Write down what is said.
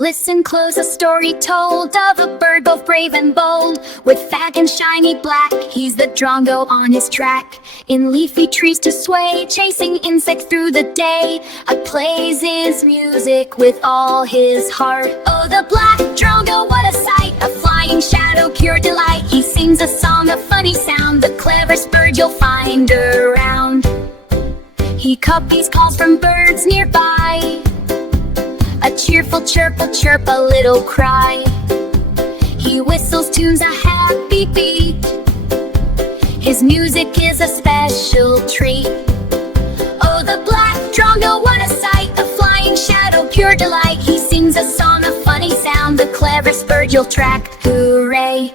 Listen close, a story told of a bird both brave and bold. With fag and shiny black, he's the Drongo on his track. In leafy trees to sway, chasing insects through the day. Plays his music with all his heart. Oh, the black Drongo, what a sight! A flying shadow, pure delight. He sings a song of funny sound, the cleverest bird you'll find around. He copies calls from birds nearby. A cheerful chirp, a chirp, a little cry. He whistles tunes, a happy beat. His music is a special treat. Oh, the black Drongo, what a sight! A flying shadow, pure delight. He sings a song of funny sound, the cleverest bird you'll track. Hooray!